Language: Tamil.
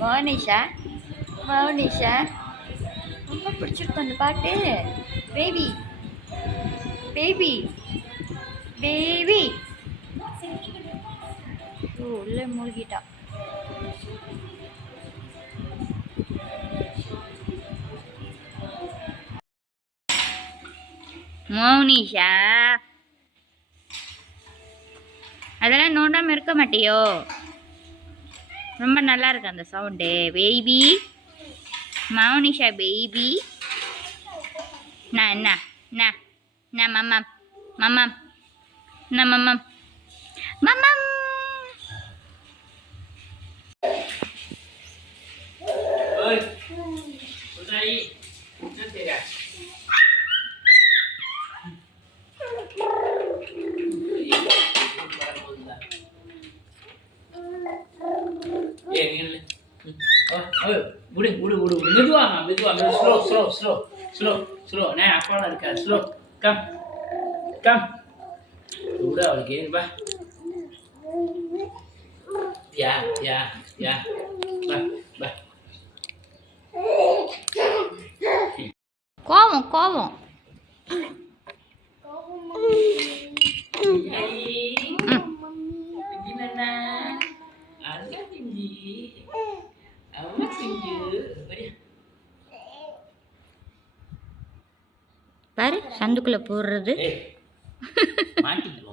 மோனிஷா மோனிஷா ரொம்ப பிடிச்சிருக்கும் அந்த பாட்டு. பேபி பேபி பேபி உள்ளே மூழ்கிட்டா. மோனிஷா அதெல்லாம் நோண்டாமல் இருக்க மாட்டியோ? ரொம்ப நல்லா இருக்கு அந்த சவுண்டு. Baby Mounisha baby. என்ன என்ன என்ன மம்மம் மம்மம் என்ன மம்மம் மம்மம். ஸ்லோ நான் அப்பால இருக்கா. ஸ்லோ கம் கம் விட அவளுக்கு ஏன்பா. யா யா யா பா பா. கோவம் கோவம். பாரு சந்துக்குள்ள போடுறது. மாட்டிக்குவோம்.